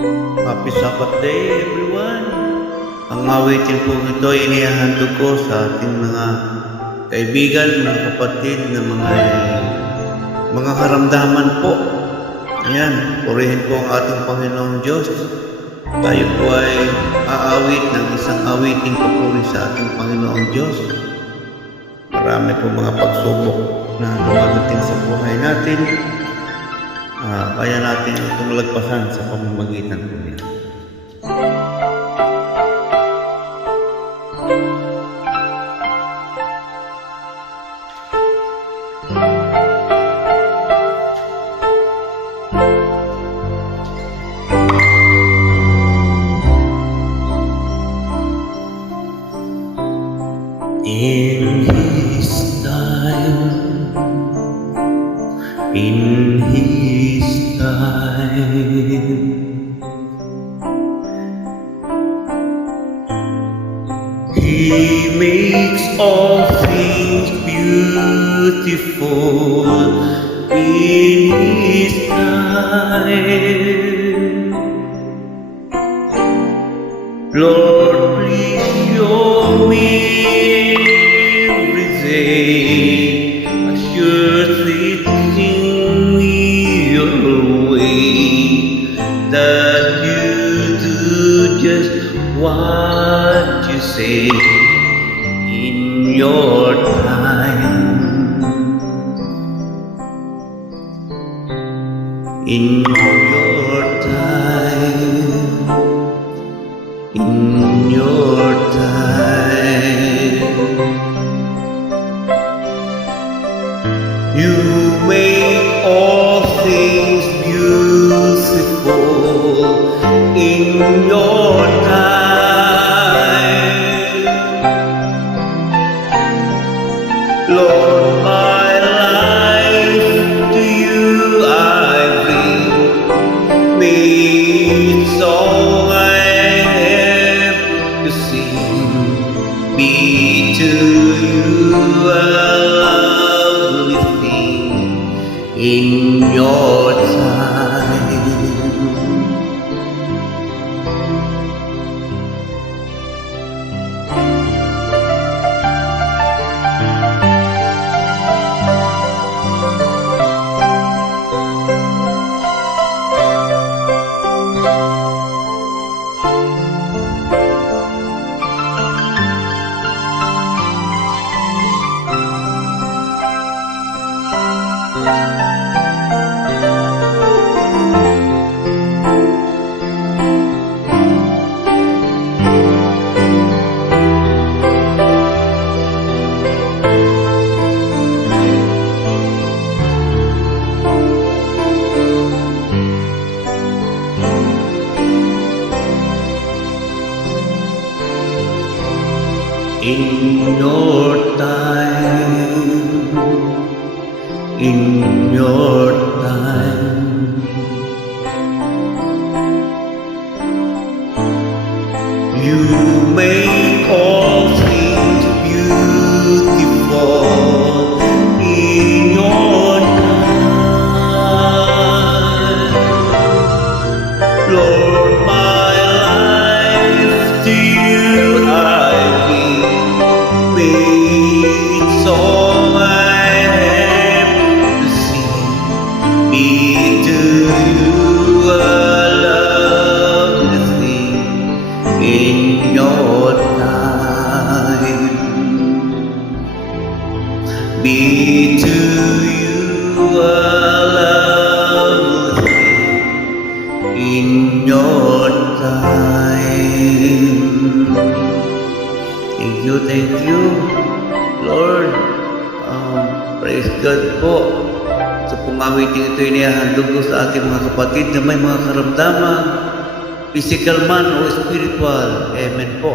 Happy Sabbath day, everyone! Ang awitin po ito ay inihahandog ko sa ating mga kaibigan, mga kapatid na mga karamdaman po. Ayan, purihin po ang ating Panginoong Diyos. Tayo po ay aawit ng isang awiting papuri sa ating Panginoong Diyos. Marami po mga pagsubok na dumadating sa buhay natin. Kaya natin itong lagpasan sa pamamagitan po niya. In His time, in His time, He makes all things beautiful in His time. Lord, please show me every day as you're teaching me your way, that you do just what you say in your time. In your time. In your time, you make all things beautiful. In your time, Lord, my life to you I bring. May it's all be to you a lovely thing in your time. In your time, in your time, you make all things beautiful. In your time, Lord, my life to you I give. It's all I have to see. Be to you a lovely thing in your time. Be to you a lovely thing in your time. Thank you, Lord. Praise God po. Sa pungawiting ito inihahandog ko sa ating mga kapatid na may mga karamdaman, physical man o spiritual. Amen po.